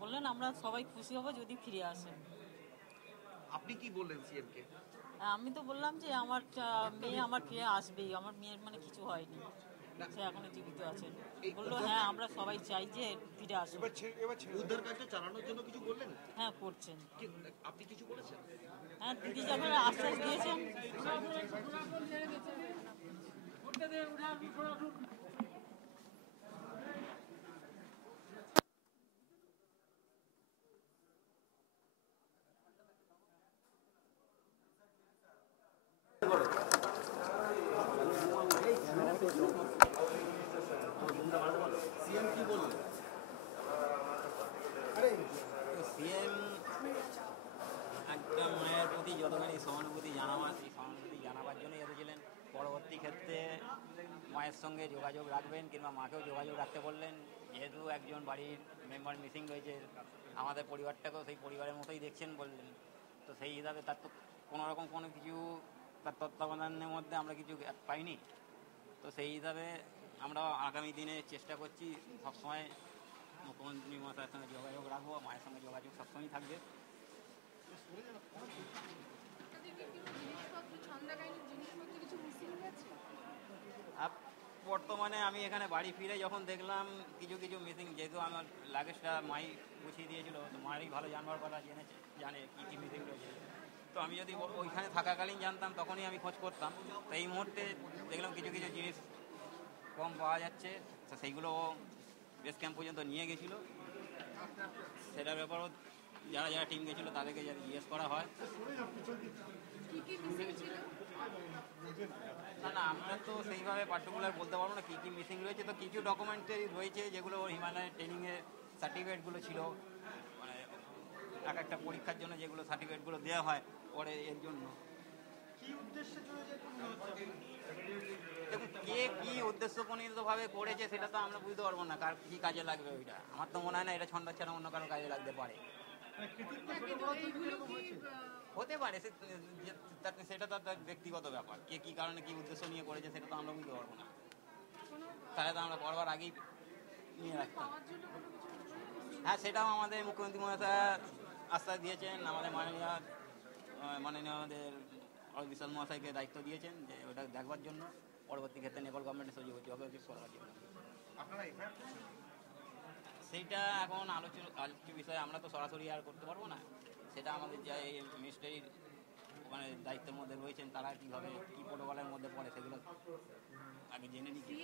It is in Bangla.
বললেন আমরা সবাই খুশি হব যদি ফিরে আসেন। আপনি কি বললেন সিএম কে? আমি তো বললাম যে আমার মেয়ে আমার ফিরে আসবেই, আমার মেয়ের মানে কিছু হয়নি, সে এখনো জীবিত আছেন। বললো হ্যাঁ আমরা সবাই চাই যে ফিরে আসবে। উদ্ধার কাজটা চালানোর জন্য কিছু বললেন? হ্যাঁ করছেন। আপনি কিছু বলেছেন? হ্যাঁ দিদি যখন আশ্বাস দিয়েছেন। সিএম কি বললেন? সিএম একটা মায়ের প্রতি যতখানি সহানুভূতি জানাবার, সেই সহানুভূতি জানাবার জন্যই এসেছিলেন। পরবর্তী ক্ষেত্রে মায়ের সঙ্গে যোগাযোগ রাখবেন কিংবা মাকেও যোগাযোগ রাখতে বললেন। যেহেতু একজন বাড়ির মেম্বার মিসিং রয়েছে, আমাদের পরিবারটাকেও সেই পরিবারের মতোই দেখছেন বললেন, তো সেই হিসাবে তার তো কোনোরকম কোনো কিছু তার তত্ত্বাবধানের মধ্যে আমরা কিছু পাইনি। তো সেই হিসাবে আমরা আগামী দিনে চেষ্টা করছি সবসময় মুখ্যমন্ত্রী মহাশয়ের সঙ্গে যোগাযোগ রাখবো, মায়ের সঙ্গে যোগাযোগ সবসময় থাকবে। বর্তমানে আমি এখানে বাড়ি ফিরে যখন দেখলাম কিছু কিছু মিসিং, যেহেতু আমার লাগেজটা মাই গুছিয়ে দিয়েছিল, তো মাই ভালো জানবার কথা জানে কী কী মিসিং রয়েছে। তো আমি যদি ওইখানে থাকাকালীন জানতাম তখনই আমি খোঁজ করতাম। তো এই মুহূর্তে দেখলাম কিছু কিছু জিনিস কম পাওয়া যাচ্ছে, তো সেইগুলো বেস ক্যাম্প পর্যন্ত নিয়ে গেছিলো। সেটার ব্যাপারেও যারা যারা টিম গেছিলো তাদেরকে যাতে জিজ্ঞেস করা হয়। না না, আমরা তো সেইভাবে পার্টিকুলার বলতে পারবো না কী কী মিসিং রয়েছে। তো কিছু ডকুমেন্টারি রয়েছে যেগুলো হিমালয়ের ট্রেনিংয়ের সার্টিফিকেটগুলো ছিল, মানে এক একটা পরীক্ষার জন্য যেগুলো সার্টিফিকেটগুলো দেওয়া হয় পরে, এর জন্য। দেখুন কে কী উদ্দেশ্যপ্রণীতভাবে করেছে সেটা তো আমরা বুঝতে পারবো না, কার কী কাজে লাগবে ওইটা। আমার তো মনে হয় না এটা ছন্দ ছাড়া অন্য কারো কাজে লাগতে পারে। হতে পারে, সেটা তার ব্যক্তিগত ব্যাপার। কে কী কারণে কী উদ্দেশ্য নিয়ে করেছে সেটা তো আমরা বুঝতে পারবো না, তাহলে তো আমরা করবার আগেই নিয়ে রাখতাম। হ্যাঁ সেটাও আমাদের মুখ্যমন্ত্রী মহাশয় আশ্বাস দিয়েছেন, আমাদের মাননীয় আমাদের বিশাল মহাশয়কে দায়িত্ব দিয়েছেন যে ওটা দেখবার জন্য, পরবর্তী ক্ষেত্রে নেপাল গভর্নমেন্টের যোগাযোগ করার জন্য। সেইটা এখন আলোচ্য বিষয়ে আমরা তো সরাসরি আর করতে পারবো না। সেটা আমাদের যে মিনিস্ট্রির ওখানে দায়িত্বের মধ্যে রয়েছেন, তারা কীভাবে কী প্রোটোকলের মধ্যে পড়ে সেগুলো আগে জেনে নিচ্ছি।